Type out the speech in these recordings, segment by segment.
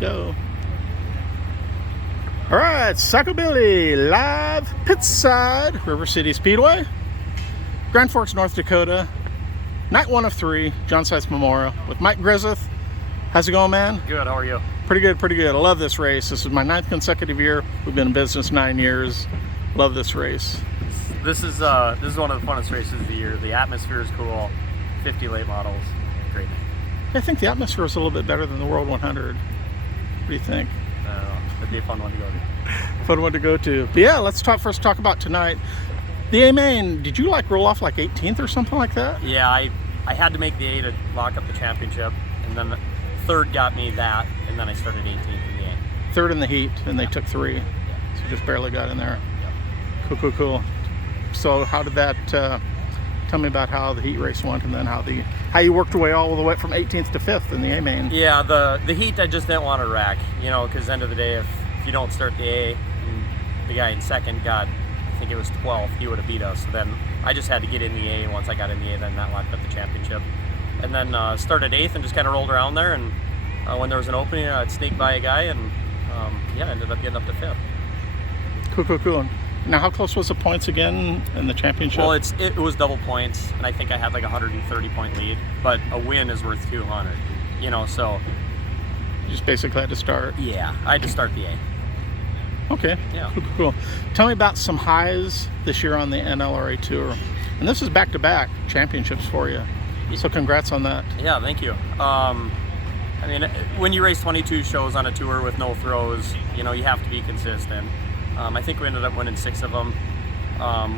go. All right, Psychobilly live pit side, River Cities Speedway, Grand Forks, North Dakota. Night 1 of 3, John Seitz Memorial with Mike Greseth. How's it going, man? Good, how are you? Pretty good, pretty good. I love this race. This is my 9th consecutive year. We've been in business 9 years. Love this race. This is one of the funnest races of the year. The atmosphere is cool. 50 late models. Great. I think the atmosphere is a little bit better than the World 100. What do you think? It'd be a fun one to go to. Fun one to go to. But yeah, let's first talk about tonight. The A main, did you like roll off like 18th or something like that? Yeah, I had to make the A to lock up the championship, and then the third got me that, and then I started 18th in the A. Third in the heat, and they took 3. Yeah. So you just barely got in there. Yeah. Cool. So how did that, tell me about how the heat race went, and then how you worked your way all the way from 18th to 5th in the A main. Yeah, the heat I just didn't want to wreck, you know, because end of the day, if you don't start the A, and the guy in second got, I think it was 12th, he would have beat us. So then I just had to get in the A. Once I got in the A, then that locked up the championship. And then started 8th and just kind of rolled around there. And when there was an opening, I'd sneak by a guy, and ended up getting up to 5th. Cool. Now, how close was the points again in the championship? Well, it was double points, and I think I had like a 130-point lead. But a win is worth 200, you know. So you just basically had to start. Yeah, I had to start the A. Okay. Yeah. Cool. Tell me about some highs this year on the NLRA tour, and this is back-to-back championships for you. So congrats on that. Yeah, thank you. I mean, when you race 22 shows on a tour with no throws, you know, you have to be consistent. I think we ended up winning 6 of them.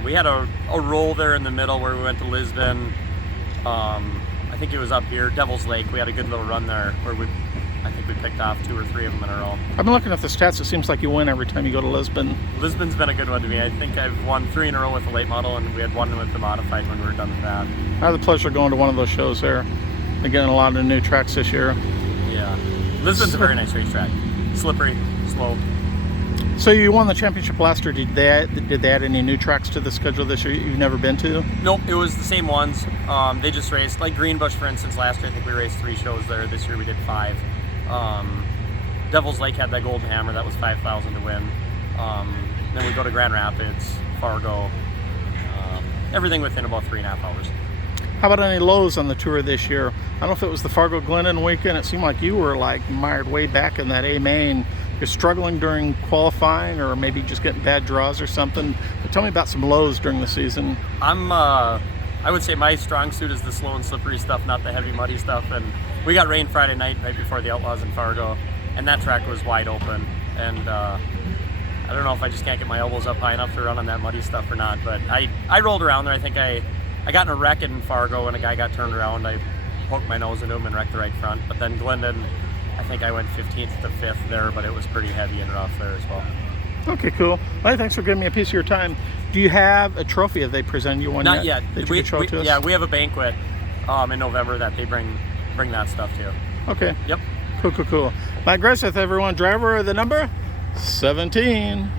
We had a roll there in the middle where we went to Lisbon. I think it was up here, Devil's Lake. We had a good little run there where I think we picked off 2 or 3 of them in a row. I've been looking at the stats. It seems like you win every time you go to Lisbon. Lisbon's been a good one to me. I think I've won 3 in a row with the late model, and we had 1 with the modified when we were done with that. I had the pleasure of going to one of those shows there. They're getting a lot of new tracks this year. Yeah. Lisbon's a very nice racetrack. Slippery, slow. So you won the championship last year. Did they add any new tracks to the schedule this year you've never been to? Nope, it was the same ones. They just raced, like Greenbush, for instance, last year I think we raced 3 shows there. This year we did 5. Devil's Lake had that Golden Hammer, that was 5,000 to win. Then we go to Grand Rapids, Fargo, everything within about 3.5 hours. How about any lows on the tour this year? I don't know if it was the Fargo Glennon weekend. It seemed like you were like mired way back in that A main. You're struggling during qualifying, or maybe just getting bad draws or something. But tell me about some lows during the season. I would say my strong suit is the slow and slippery stuff, not the heavy muddy stuff. And we got rain Friday night right before the Outlaws in Fargo, and that track was wide open. And I don't know if I just can't get my elbows up high enough to run on that muddy stuff or not. But I rolled around there. I think I got in a wreck in Fargo, and a guy got turned around. I poked my nose into him and wrecked the right front. But then Glendon, I think I went 15th to 5th there, but it was pretty heavy and rough there as well. Okay, cool. Well, thanks for giving me a piece of your time. Do you have a trophy? Have they presented you one Not yet? yet. That you could show to us? Yeah, we have a banquet in November that they bring that stuff to. Okay. Yep. Cool. Mike Greseth, everyone. Driver of the number 17.